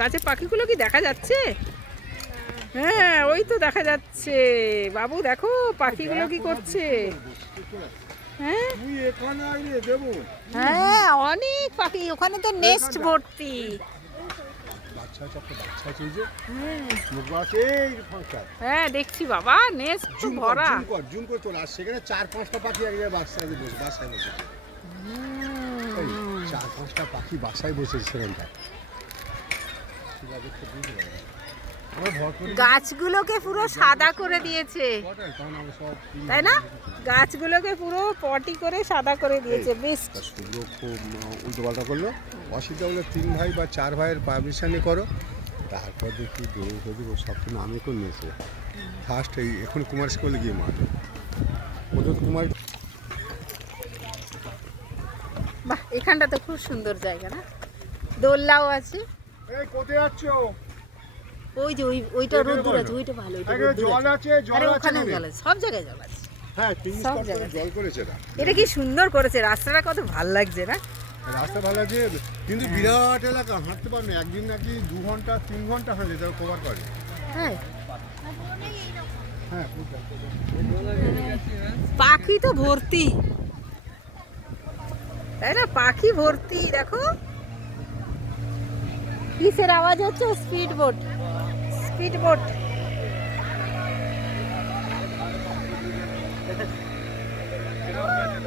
গাছের পাখিগুলো কি দেখা যাচ্ছে? হ্যাঁ, ওই তো দেখা যাচ্ছে। বাবু দেখো পাখিগুলো কি করছে। হ্যাঁ হ্যাঁ, অনেক পাখি ওখানে তো নেস্ট ভর্তি। হ্যাঁ দেখছি বাবা, নেস্ট তো ভরা। সেখানে 4-5টা পাখি এক জায়গায় বাসায় বসেছে। 4-5টা পাখি বাসায় বসেছে সেখানটা। গাছগুলোকে পুরো সাদা করে দিয়েছে, তাই না? গাছগুলোকে পুরো পটি করে সাদা করে দিয়েছে। বেশ শুভ্র খুব উল্টোপাল্টা করলো। অসুবিধা হলো 3 ভাই বা 4 ভাইয়ের পারমিশনে করো, তারপর দেখি সব তো আমি করে নিয়েছে। ফার্স্ট এই এখন কুমার স্কুলে গিয়ে মাঠ ওদের কুমার। বাহ, এখানটা তো খুব সুন্দর জায়গা না? দোলনাও আছে। এই কোথায় যাচ্ছ? ওই যে ওইটা রোদ্দুর আছে, ওইটা ভালো। জল আছে, ওখানে জল আছে, সব জায়গায় জল আছে। হ্যাঁ, সব জায়গায় জল করেছে না। এটা কি সুন্দর করেছে, রাস্তাটা কত ভালো লাগছে না? রাস্তা ভালো আছে, কিন্তু বিরাট এলাকা, হাঁটতে পারবে না। একদিন নাকি 2 ঘন্টা 3 ঘন্টা হাঁটে তাও কভার করে। হ্যাঁ হ্যাঁ, পাখি তো ভর্তি, তাই না? পাখি ভর্তি। দেখো কিসের আওয়াজ হচ্ছে? Speed boat, speed boat.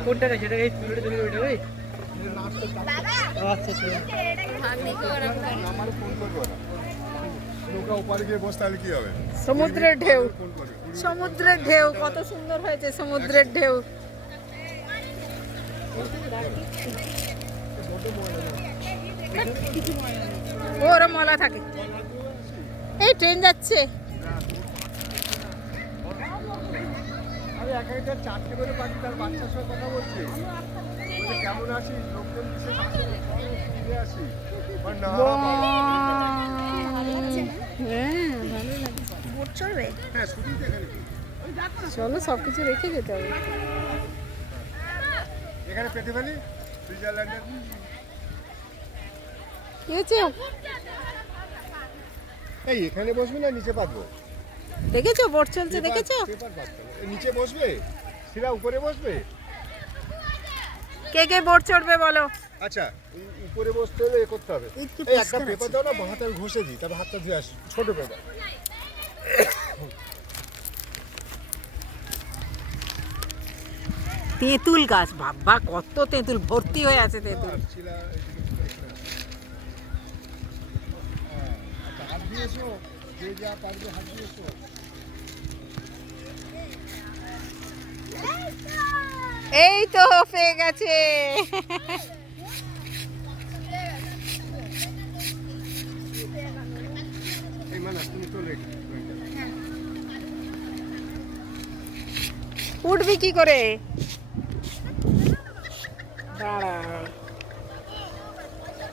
কোনটা সেটা এই তুলে তুলে ওইটা ওই আচ্ছা ঠিক আছে। আমার ফোন করবো না, নৌকা ওপারে গিয়ে বসতে হলে কি হবে? সমুদ্রের ঢেউ, সমুদ্রের ঢেউ কত সুন্দর হয়েছে। সমুদ্রের ঢেউ। ওরা মলা থাকে। এই ট্রেন যাচ্ছে। আমি একা একা 4টে করে পাখি তার বাচ্চার সঙ্গে কথা বলছি। কেমন আছিস? লোকজন কিসে ফিরে আসি। হ্যাঁ ভালো লাগছে। বোট চড়বে? হ্যাঁ, শুধু এখানে চলো সবকিছু রেখে যেতে হবে। এখানে পেতে ফেলি সুইজারল্যান্ডের। কি হয়েছে? এই এখানে বসবি না নিচে পাতবো? দেখেছো বোট চলছে? দেখেছো? নিচে বসবে, সেটা উপরে বসবে। কে কে বোট চড়বে বলো? আচ্ছা, উপরে বসতে হলে এ করতে হবে। এই একটা পেপার দাও না, হাতে আমি ঘষে দিই, তবে হাতটা ধুয়ে আসি। ছোট পেপার। তেঁতুল গাছ, বাবা কত তেঁতুল, ভর্তি হয়ে আছে তেঁতুল। হাত দিয়েছো, যে যা পারবে হাত দিয়েছো। এই তো পেয়ে গেছে। উঠবি কি করে? দাঁড়া।